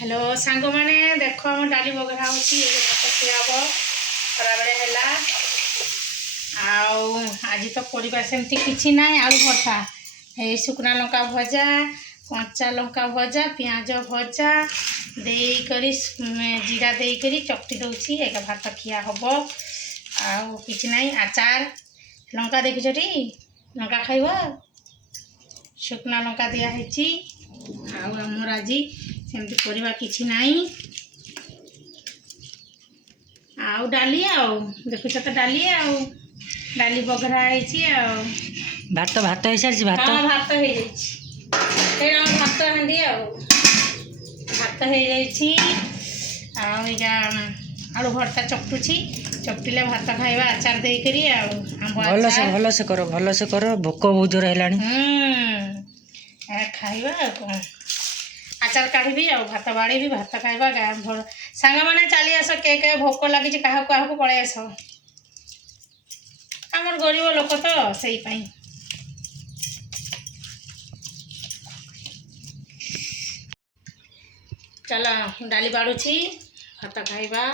Hello सांग मैंने देख आम डाली बघरा होती खियाब खरा बेले है आज तो परिवार सेमती किसी ना आलू भर्ता ये सुकना लंका भजा कंचा लंका भजा पियाज भजा देकर जीरा देकर चकटी दूसरी एक भात खिया हम आउ कि ना आचार लंका देखी लंका खाइब सुकना लंका दिखाई आमर आज सेमती परिवार किसी ना आउ डाली देखुच तो डाली डाली बघरा भात भात हो सारी भात हाँ भात हो भात हांडी भात हो आलू भर्ता चकटुची चकटिले भात खाइबा आचार देकरी भल से कर भोक बहुत जोर है खाइबा आचार काढ़ी भात बाड़ी भात खाइबा गाँव सांग मैंने चली आस के भोक लगी क्या पलि आस आमर गरीब लोक तो से चल डाली बाड़ुची भात खाइबा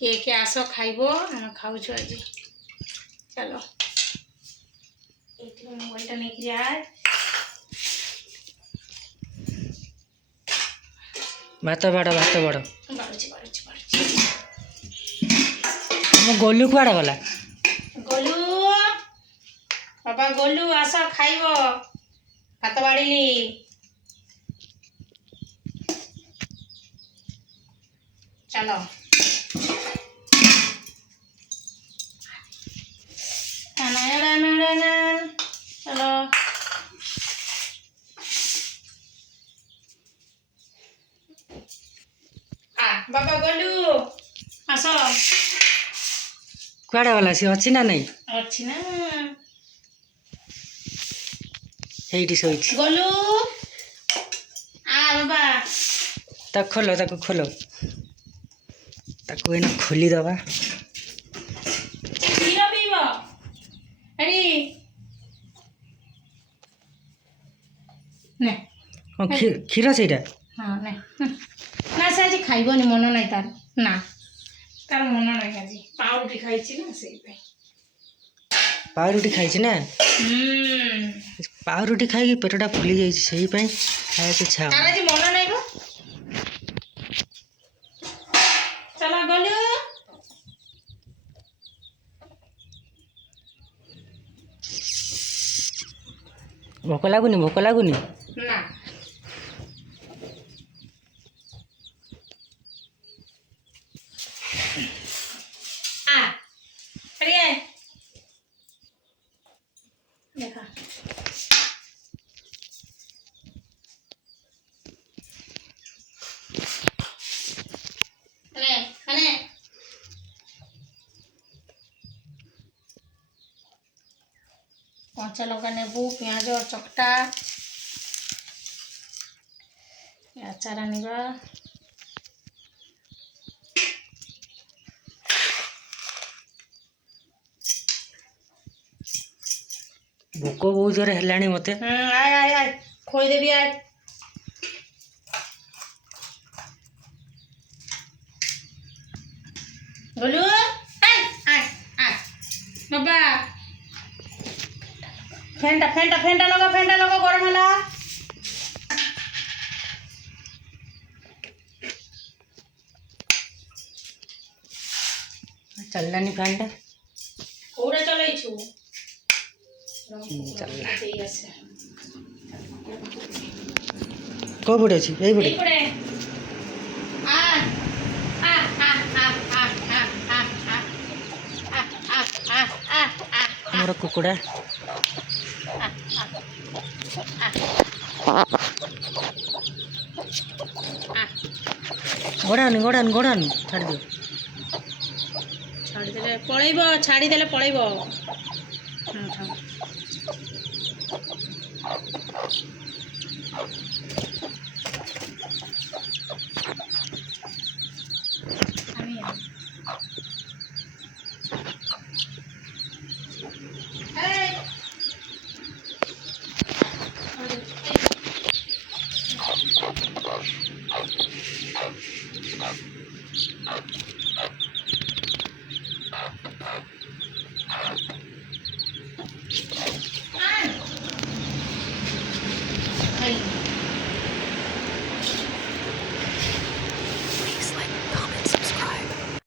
के आस खाइब आम खाऊ आज चलो ये मोबाइल नहीं आज भात बाड़ बाड़ुची गोलू कुआड़े गला गोलू बाबा गोलू आस खाइब भात बाड़ी चलो चलो बाबा गोलू आस कुआड़े गला सी अच्छी ना नहीं अच्छी ना एठी सोई गोलू आ बाबा ताक खोलो ताको एना खोली दबा क्षीर पीब अरे ने क्षीर से हाँ ने ना से आज खाइबनी मन ना तार ना तार मन ना आज पाउरुटी खाई ना से पाउरुटी खाई ना पाउरुटी खाई पेटटा फुली जाइए खाया इच्छा तार आज मन ना गो चला गोलू भोक लागुनी ना अरे देखा कंचा लंका नेबू पियाज चकटा आचार आनिबा भोक बहुत जोर है मत आय खोईदेवी आय गोलू बाबा फेंटा लगा गरम है चललानी फैनटा कौड़ा चल कौ पटे अच्छी यही पटे मोर कुकुड़ा गोड़ान छाड़ दियो छाड़देले पलैब Ay.